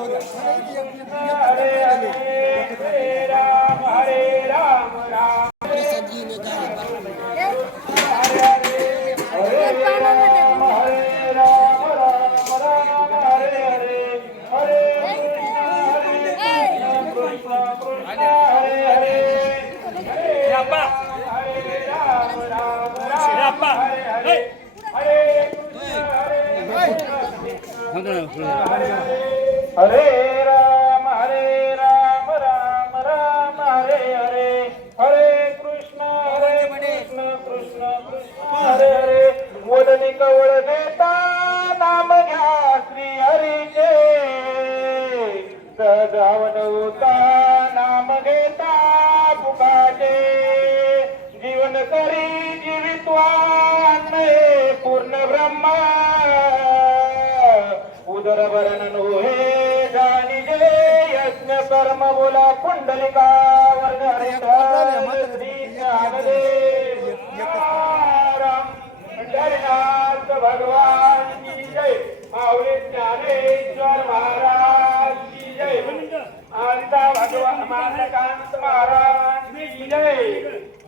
कृष्ण कृष्ण हरे हरे राम हरे राम राम राम हरे हरे. हरे कृष्ण कृष्ण हरे कृष्ण कृष्ण कृष्ण हरे हरे. वदनी कवळ घेता नाम घ्या श्री हरीचे. सजावन होता नाम घेता फुकाचे. जीवन करी जीवित्वान पूर्ण ब्रह्मा. उदर भरण यज्ञ कर्म बोला कुंडलिका पंढरीनाथ भगवान की जय. माऊली ज्ञानेश्वर महाराज की जय. आदिता भगवान मानकांत महाराज की जय.